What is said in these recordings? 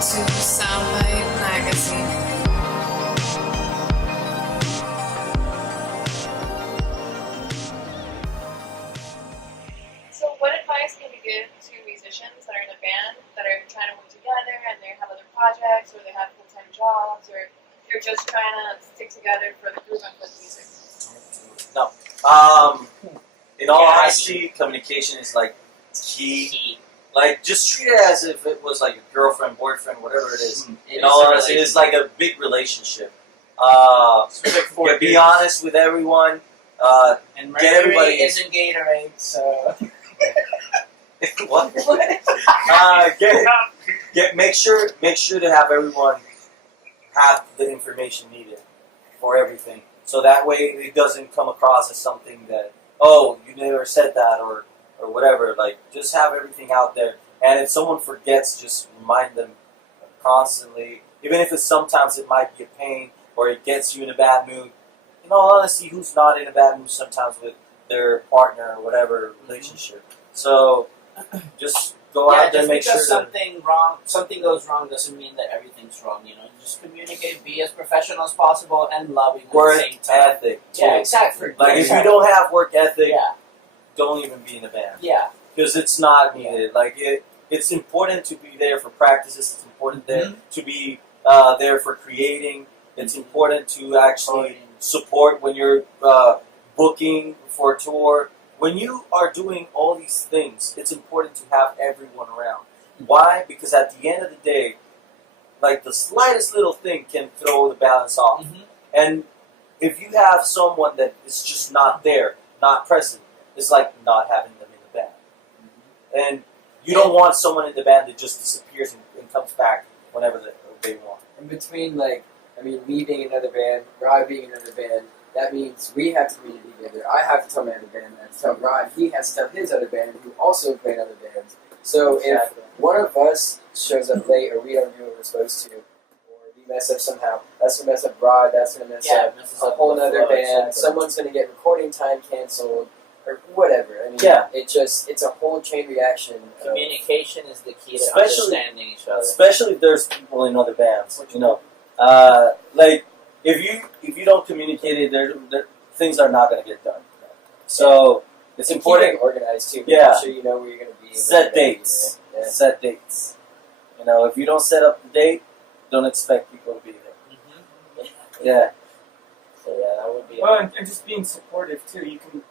to Soundbite Magazine. So what advice can you give to musicians that are in a band that are trying to work together and they have other projects or they have full-time jobs or they're just trying to stick together for the group and for the music? No. In all honesty, communication is like key. Like, just treat it as if it was like a girlfriend, boyfriend, whatever it is. In all honesty, it's like a big relationship. Be honest with everyone. And Get everybody Mercury isn't Gatorade, so what? Make sure to have everyone have the information needed for everything. So that way it doesn't come across as something that, oh, you never said that or whatever. Like, just have everything out there. And if someone forgets, just remind them constantly. Even if sometimes it might be a pain or it gets you in a bad mood. In all honesty, who's not in a bad mood sometimes with their partner or whatever relationship? So just go out there and make sure something goes wrong doesn't mean that everything's wrong. You know, just communicate, be as professional as possible, and loving at work the same time. ethic. Yeah, exactly. Like, if you don't have work ethic, Yeah, don't even be in a band. yeah. Because it's not needed. Like, it's important to be there for practices. It's important to be there for creating. It's important to actually support when you're booking for a tour. When you are doing all these things, it's important to have everyone around. Why? Because at the end of the day, like, the slightest little thing can throw the balance off. And if you have someone that is just not there, not present, it's like not having them in the band. And you don't want someone in the band that just disappears and comes back whenever they want. In between, like, I mean, me being another band, Rod being another band, that means we have to communicate together. I have to tell my other band, I have to tell Rod, he has to tell his other band, who also play in other bands. So if one of us shows up late or we don't do what we're supposed to, or we mess up somehow, that's going to mess up Rod, that's going to mess up a whole other band, exactly. Someone's going to get recording time canceled, or whatever. I mean, it's a whole chain reaction. Communication is the key to Especially- understanding each other. Especially if there's people in other bands, you know. Like, if you don't communicate it, there things are not going to get done. So it's important. Keep it organized too. Yeah. Make sure you know where you're going to be. Set dates. Yeah. Set dates. You know, if you don't set up the date, don't expect people to be there. Yeah. So yeah, that would be. Well, and just being supportive too. You can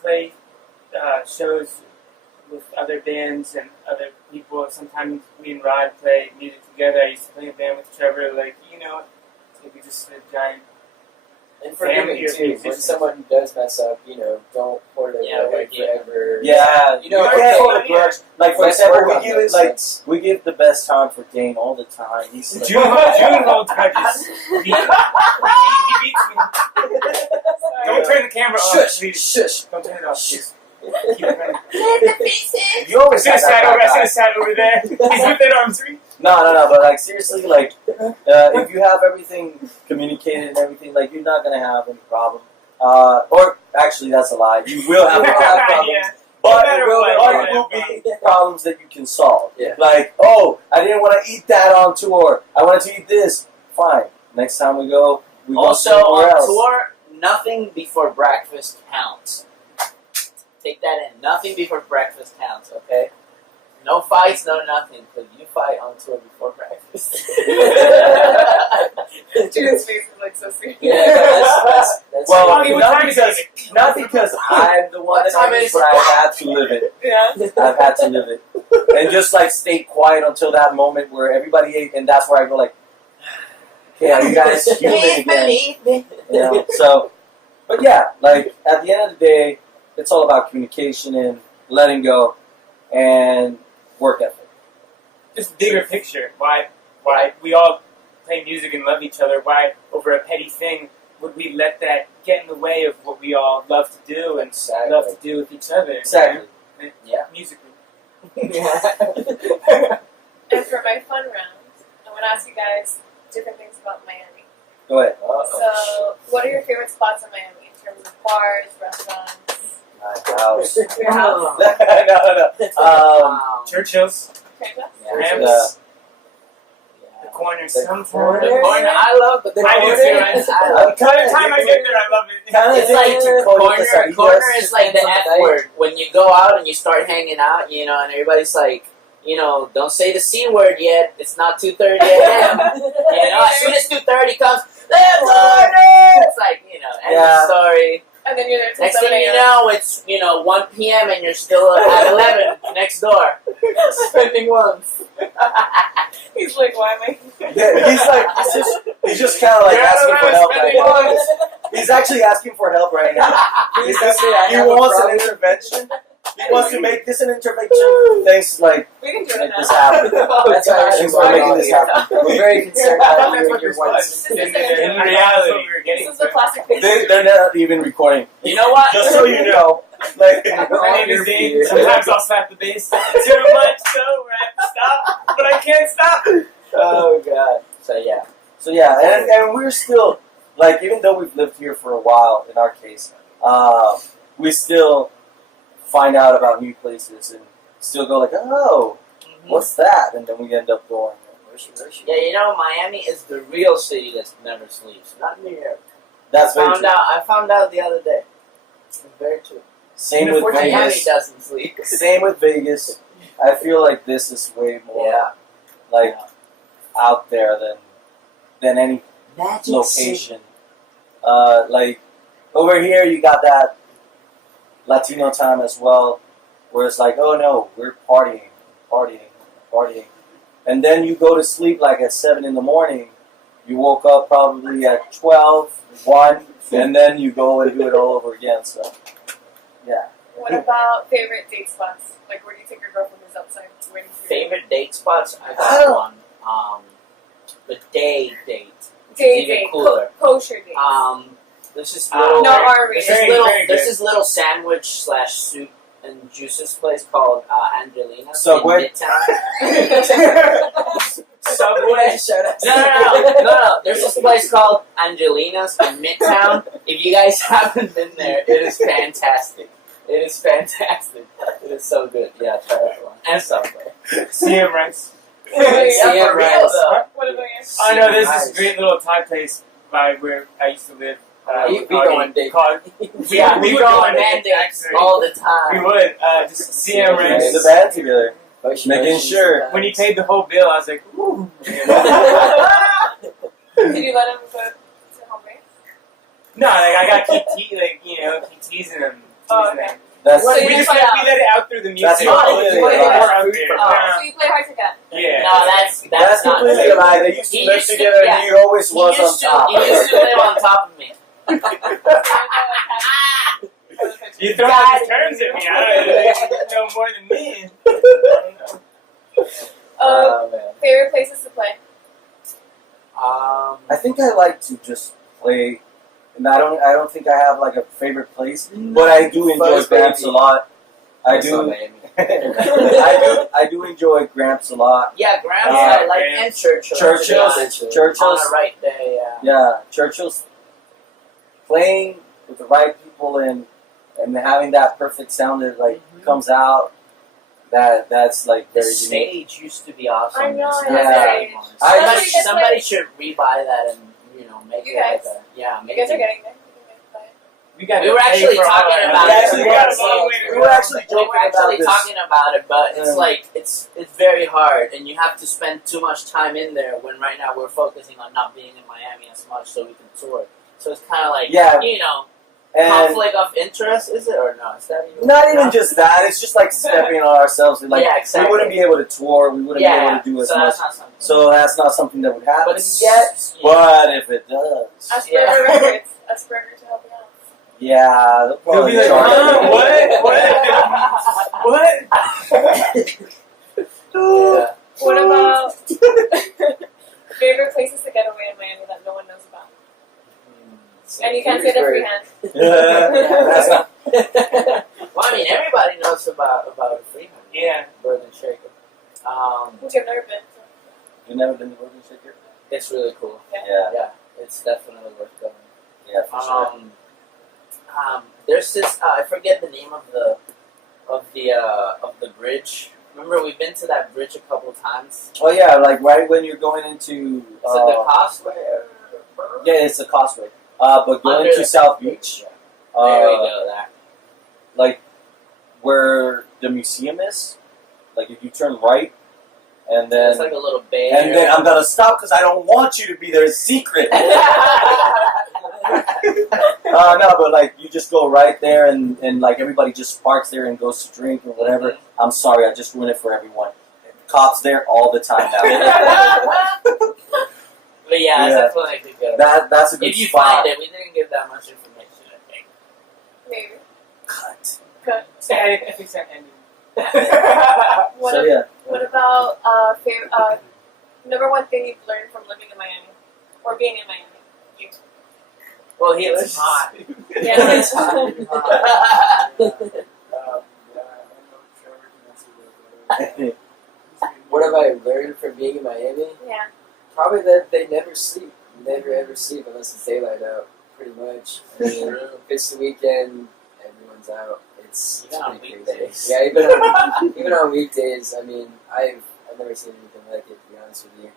play shows with other bands and other people. Sometimes me and Rod play music together. I used to play in a band with Trevor. Like, you know, it's like we just a giant. And forgiving Family of too. When musicians. someone does mess up, you know, don't hold it away forever. Yeah. You know, you can't hold a yeah. grudge. Like, for Let's example, work on we give it this. like we give the best time for Dane all the time. He's like, June holds grudges. He beats me. Don't turn the camera off, Shush, please. shush. Don't turn it off, Shush. please. Keep it running. you I always should have have sat over. I should that have sat over there. He's with that arm tree. No, but like, seriously, like, if you have everything communicated and everything, like, you're not gonna have any problem. Or actually, that's a lie. You will have problems, Yeah. but No matter it will, what, it will be problems that you can solve. Yeah. Like, oh, I didn't want to eat that on tour. I wanted to eat this. Fine. Next time we go Also somewhere on else. tour, nothing before breakfast counts. Take that in. Nothing before breakfast counts. Okay. No fights, no nothing. Because you fight on tour before breakfast. June's face is like so serious. Yeah, that's Well, Lonnie, what time is it? not because I'm the one What that time did it, is but it? I had to live it. Yeah. I've had to live it. And just like stay quiet until that moment where everybody ate, and that's where I go like, okay, are you guys human again? You know? So, but yeah, like, at the end of the day, it's all about communication and letting go and work ethic. Just bigger picture. Why we all play music and love each other? Why, over a petty thing, would we let that get in the way of what we all love to do and love to do with each other? Exactly. Yeah. Musically. And for my fun round, I want to ask you guys different things about Miami. Go ahead. So, what are your favorite spots in Miami in terms of bars, restaurants? My house. Your house? no. Wow. Churchill's. Franchise? Yeah. Rams. corner The sometimes. corner? The corner, I love the The corner. I do too. I love By the time I get there, I love it. Kind It's like corner. corner is like the F word. When you go out and you start hanging out, you know, and everybody's like, you know, don't say the C word yet. It's not 2:30 a.m. You know, as soon as 2:30 comes, the corner. It's like, you know, end Yeah. of story. And then you're there till Next 7 thing you a.m. know, it's 1 p.m. and you're still at 11 next door, spending once. He's like, why am I here? Yeah, he's just kind of like You're asking for around help right spending now. months. He's actually asking for help right now. He's definitely, I He have a wants an problem. intervention. He wants to make this an intervention. Thanks, like We can do make it this now. happen. That's why Thanks she's for making this here. happen. We're very concerned I thought about that's you what and your this was. whites. In reality, we were getting This is the plastic face. They're not even recording. You know what? Just so you know, like My name is Dane. Sometimes I'll slap the bass too much, so where I have to stop, but I can't stop. Oh god. So yeah. so yeah, and we're still like even though we've lived here for a while, in our case, we still find out about new places and still go like, oh, what's that? And then we end up going, where's she? Yeah, you know, Miami is the real city that never sleeps. Not New York. That's very true. I found out the other day. It's very true. Same with Miami Vegas. doesn't sleep. Same with Vegas. I feel like this is way more Yeah. like out there than any Magic location. Like over here, you got that Latino time as well, where it's like, oh no, we're partying, and then you go to sleep like at 7 in the morning. You woke up probably at 12, 1, and then you go and do it all over again. So, yeah. What about favorite date spots? Like, where do you take your girlfriend who's outside waiting for you? Favorite date spots? I I got don't- one. The day date. Date, even date, cooler. kosher dates. There's this little, Not there's R-rated. this Very, little, very there's good. this little sandwich / soup and juices place called Angelina's Subway? in Midtown. Subway. Shout out. No. There's this place called Angelina's in Midtown. If you guys haven't been there, it is fantastic. It is fantastic. It is so good. Yeah, try that one. And Subway. CM Rice. Yeah, for real though. What about you? Oh no, there's Nice. this great little Thai place by where I used to live. We go on dates. Called, Yeah, we would go go on on man dates, dates actually. all the time. We would just CM In Rice. the band together. Making Motion sure. sometimes. When he paid the whole bill, I was like, ooh. Did you let him go to home base? No, like I got keep teasing him. Oh, okay. That's So you We just just play out. we let it out through the music. That's completely More right. out there. Oh, so you play hard to get. Yeah. No, that's That's not completely true. a lie. They used to He live used to- together, yeah. and he always He was on used top. to live on top of me. You throw all these terms at me. I don't you know more than me. I don't know. Oh, man. Favorite places to play? I think I like to just play, and I don't think I have like a favorite place, but I do enjoy Fuzz Gramps Baby. a lot. I That's not do. Miami. I do enjoy Gramps a lot. Yeah, Grams, Yeah, I like, Grams. and Churchill. Churchill's, On Churchill's, a right day, yeah, Churchill's playing with the right people and having that perfect sound that like comes out. That's like The very unique. stage used to be awesome. I know, It's I not know. anymore. I Somebody, just- somebody should rebuy that and make You it like guys. a You guys are getting there. We got. We were actually talking about it. We got a long way to We go. were actually We were joking about actually this. talking about it, but it's Yeah. like it's very hard, and you have to spend too much time in there. When right now we're focusing on not being in Miami as much, so we can tour. So it's kind of like Yeah. And conflict of interest, is it or no? Is that even not even just that. It's just like stepping on ourselves. Like Yeah, exactly. we wouldn't be able to tour. We wouldn't be yeah, able to do as so much. that's not something. So that's not something that would happen but yet. But if it does, Asperger Yeah. Records. Asperger to help you out. yeah, they'll He'll probably be like, charge huh? me. What? yeah. What about favorite places to get away in Miami that no one knows about? And you can't say that freehand. That's not. Well, I mean, everybody knows about Freeman. Yeah. Bird and Shaker. Which I've never been to. You've never been to Golden Shaker? It's really cool. Yeah, Yeah, it's definitely worth going. yeah, for sure. There's this I forget the name of the bridge Remember, we've been to that bridge a couple times. Oh yeah, like right when you're going into Is it the Causeway? yeah, it's the Causeway. But going Under to the- South Beach, There we go. There. like where the museum is, like if you turn right, and then It's like a little bay. and then I'm gonna stop because I don't want you to be there. It's secret. No, but like you just go right there, and like everybody just parks there and goes to drink or whatever. I'm sorry, I just ruined it for everyone. Cops there all the time now. But yeah, Yeah. it's definitely a good go. That's a good If you spot. find it, we didn't give that much information, I think. Maybe. Cut. I think that ended. What, So yeah. what about number one thing you've learned from living in Miami or being in Miami? You. Well, he was hot. Yeah. It's hot. What have I learned from being in Miami? Yeah. Probably that they never sleep. Never ever sleep unless it's daylight out. Pretty much. I mean, True. if it's the weekend, everyone's out. It's Even on pretty weekdays. crazy. Yeah, even on weekdays. I mean, I've never seen anything like it. To be honest with you.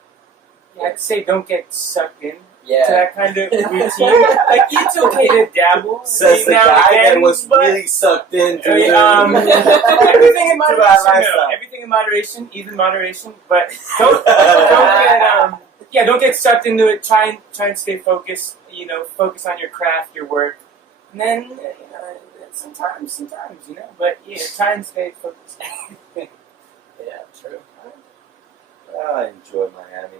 Yeah, I'd say don't get sucked in to Yeah. that kind of routine. Like it's okay to dabble. Says the now guy and then, that was but- really sucked into it. everything in To our moderation. lifestyle. No, everything in moderation, even moderation. But don't don't get sucked into it. Try and stay focused. You know, focus on your craft, your work, and then sometimes, But yeah, try and stay focused. Yeah, true. I enjoy Miami.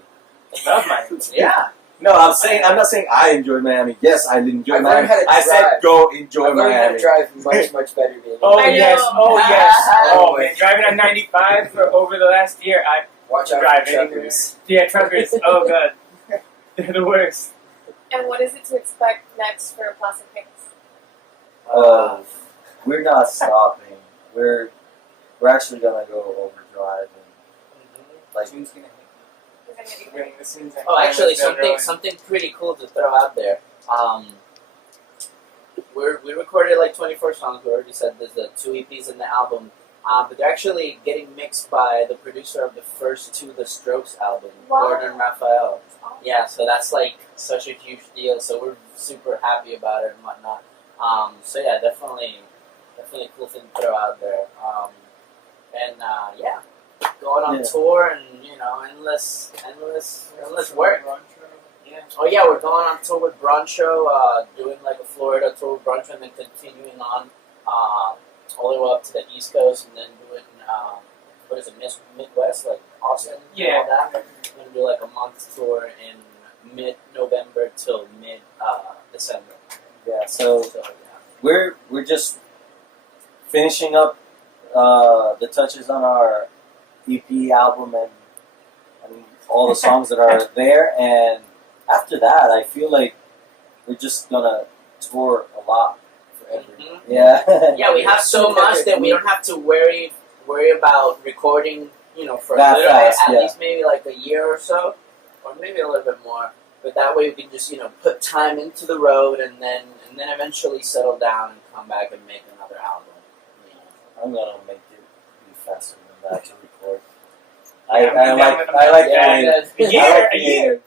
Love my Yeah. No, I'm not saying I enjoy Miami. Yes, I enjoy I've Miami. learned how to I said drive. go enjoy I've learned how Miami. to drive much better being. Oh I know. yes, oh yes, Oh, oh man, driving on 95 for over the last year, I Watch out drive for anywhere. truckers. Yeah, truckers. Oh god, they're the worst. And what is it to expect next for Plastic Pigs? We're not stopping. We're actually gonna go overdrive and like June's gonna Is it bring the sins and Oh, actually, crimes that something pretty cool to throw out there. We recorded like 24 songs. We already said there's the 2 EPs in the album, but they're actually getting mixed by the producer of the first 2 The Strokes album, Wow. Gordon Raphael. Yeah, so that's like such a huge deal. So we're super happy about it and whatnot. So yeah, definitely a cool thing to throw out there. Yeah, going on Yeah. tour and endless work. Yeah. Oh yeah, we're going on tour with Broncho, doing like a Florida tour with Broncho, and then continuing on all the way up to the East Coast, and then doing what is it, Midwest, like Austin, Yeah. and all that. We're gonna do like a month tour in mid-November till mid-December. yeah. So So yeah. we're just finishing up the touches on our EP album and all the songs that are there, and after that, I feel like we're just gonna tour a lot forever. Mhm. Yeah. Yeah, we have so much that we don't have to worry about recording, for That literally fast, at yeah. least maybe like a year or so, or maybe a little bit more. But that way we can just put time into the road and then eventually settle down and come back and make another album. I'm gonna make it be faster than that to record. Yeah, I I'm down with like that. creating. A year.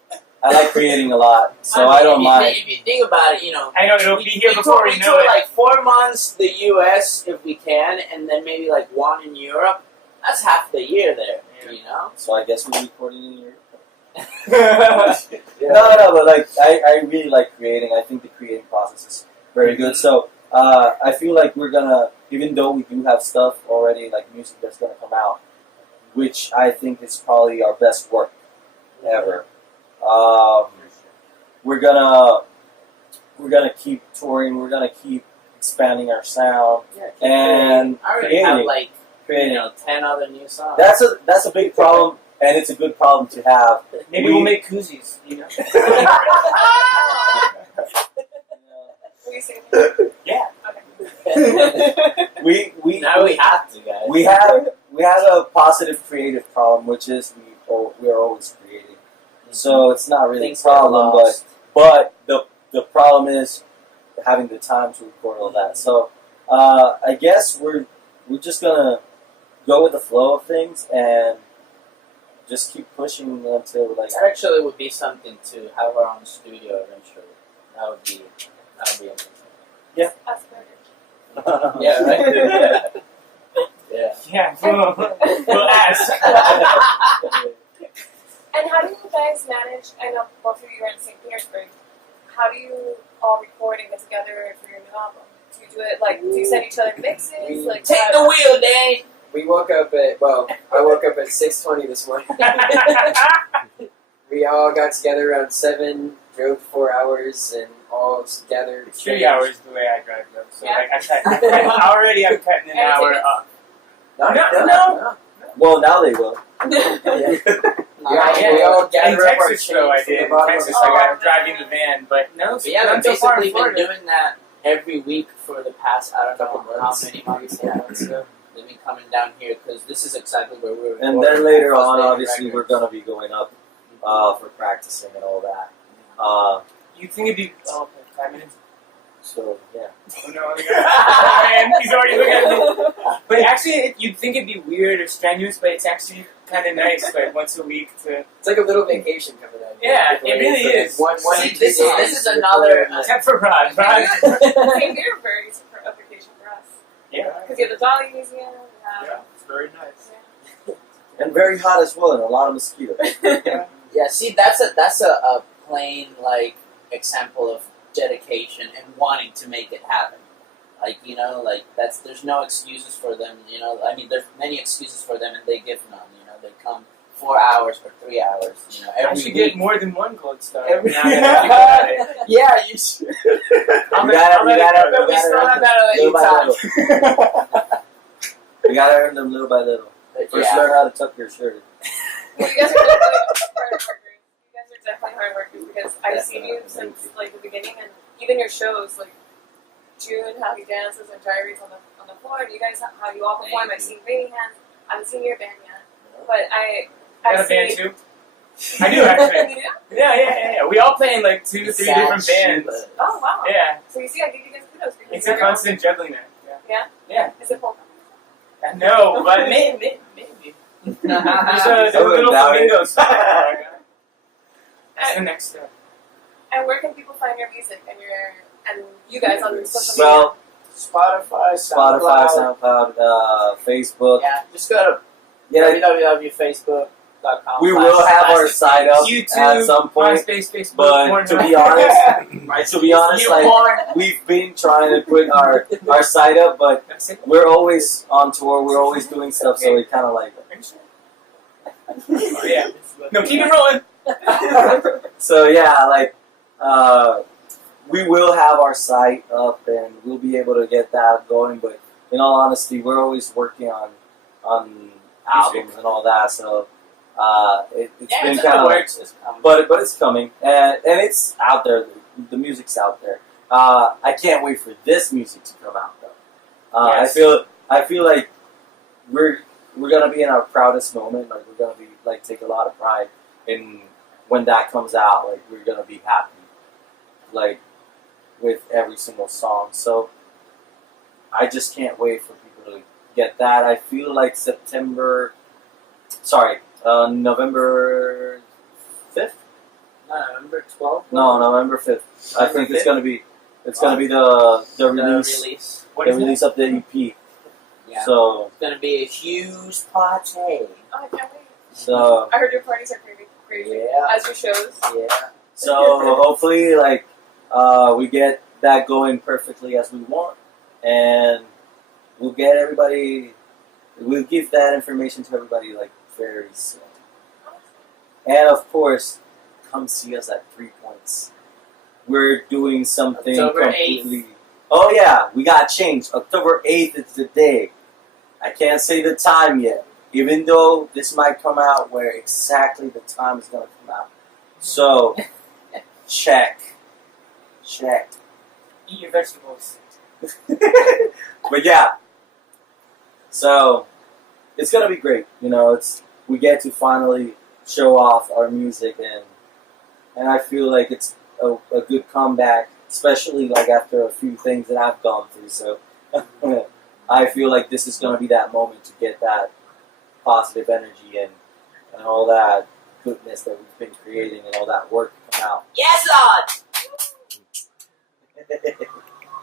I like creating a lot, so I don't if mind. If you think about it, I know it'll be here before we know tour it. like 4 months the U.S. if we can, and then maybe like 1 in Europe. That's half the year there, Yeah. So I guess we're recording in here. Yeah. No, but like I really like creating. I think the creating process is very good. So I feel like we're gonna, even though we do have stuff already, like music that's gonna come out, which I think is probably our best work ever. We're gonna keep touring. We're gonna keep expanding our sound and I already have creating. like Creating. 10 other new songs. That's a big problem, and it's a good problem to have. Maybe we'll make koozies, Will you sing it? Yeah. Okay. we Now we have to, guys. we have a positive creative problem, which is we are always creating. So it's not really Things a problem, get lost. but the problem is having the time to record all that. So I guess we're just gonna go with the flow of things and just keep pushing until like. That actually would be something to have our own studio eventually. That would be amazing. Asperger's. Yeah, right? Yeah. Yeah, we'll ask. And how do you guys manage? I know both of you are in St. Petersburg. How do you all record and get together for your new album? Do you do it like? Do you send each other mixes? Like Take the wheel, Dane! We woke up at I woke up at 6:20 this morning. We all got together around 7, drove 4 hours, and all gathered. 3 hours the way I drive though. So Yeah. like already I'm cutting an Any hour tickets? off. No. Well, now they will. Yeah, we all In gathered up our Texas though, I chains from did. the In bottom of Texas, the I car. got driving the van, but no, But yeah, not we've so far basically in been Florida. doing that every week for the past, I don't Couple know how months. many months. Yeah, so they've been coming down here because this is exactly where we're And recording then later our on, first obviously, record. we're gonna be going up for practicing and all that. You think it'd be 5 minutes? So yeah. Oh no, man, he's already looking at me. But actually, you'd think it'd be weird or strenuous, but it's actually kind of nice, like once a week to. It's like a little vacation coming out. Yeah, it really is. One, See, two this songs is to another- record, like, Except for Rod. Rod. St. Petersburg is a vacation for us Yeah. because you have the Dolly Museum. You Yeah, have, it's very nice. And very hot as well, and a lot of mosquitoes. Yeah, see, that's a plain like example of dedication and wanting to make it happen. Like like there's no excuses for them. I mean, there's many excuses for them, and they give none. They come 4 hours or 3 hours. I Every should week. get more than one gold star. Every- now that I think about it. Yeah, you should. I'll You let- I'll gotta let it go. But we still have that little by time. little. You gotta earn them little by little. First, Yeah. learn how to tuck your shirt. well, you guys are definitely hard workers. You guys are definitely hard workers because I've seen you Definitely. since like the beginning, and even your shows like June, how he dances and dry reads on the floor. And you guys, how you all perform. I've seen Rainy Hands. I haven't seen your band yet, but Got I've a band seen. too? I do actually. You do? Yeah. We all play in like 2 to 3 different bands. Oh wow. Yeah, So you see, I give you guys kudos because it's a you're all- constant juggling act. Yeah. Is it polka? No, but maybe. There's a little doubt it. flamingos. That's the next step. And where can people find your music and you guys on social media? Well, Spotify, Spotify, SoundCloud. SoundCloud, Facebook. Yeah, just go to Yeah, www.facebook.com. we will have our site up YouTube, at some point. MySpace, Facebook, But to be honest, like we've been trying to put our site up, but That's it. we're always on tour. We're always doing stuff, so we kind of like. Oh, yeah. No, keep it rolling. So yeah, like we will have our site up, and we'll be able to get that going. But in all honesty, we're always working on albums and all that. So it's Yeah, been it's in kind the of. works. It's coming. But it's coming, and it's out there. The music's out there. I can't wait for this music to come out though. Yes. I feel like we're gonna be in our proudest moment. Like we're gonna be like take a lot of pride in when that comes out. Like we're gonna be happy, like with every single song. So I just can't wait for people to get that. I feel like November 5th. No, November 12th? No, November 5th. I November think it's 5th? gonna be the The release release. What the is release of the EP. Yeah. So It's gonna be a huge party. Oh, I can't wait. so I heard your parties are crazy. Yeah. As your shows. Yeah. so hopefully like we get that going perfectly as we want, and we'll get everybody. We'll give that information to everybody like very soon. And of course, come see us at 3 Points. We're doing something October 8th. completely. Oh yeah, we got changed. October 8th is the day. I can't say the time yet, even though this might come out where exactly the time is gonna come out. So check. Eat your vegetables. But yeah, so it's gonna be great. We get to finally show off our music, and I feel like it's a good comeback, especially like after a few things that I've gone through. So I feel like this is going to be that moment to get that positive energy and all that goodness that we've been creating and all that work to come out. Yes, Lord.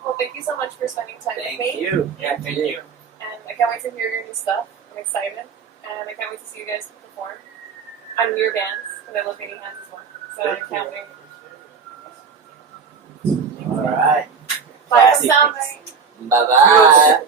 Well, thank you so much for spending time Thank with me. you. Yeah, thank you. And I can't wait to hear your new stuff. I'm excited. And I can't wait to see you guys perform on your bands, because I love Baby Hands as well. So I can't wait. All right. Bye from Classic. Soundbite. Bye bye.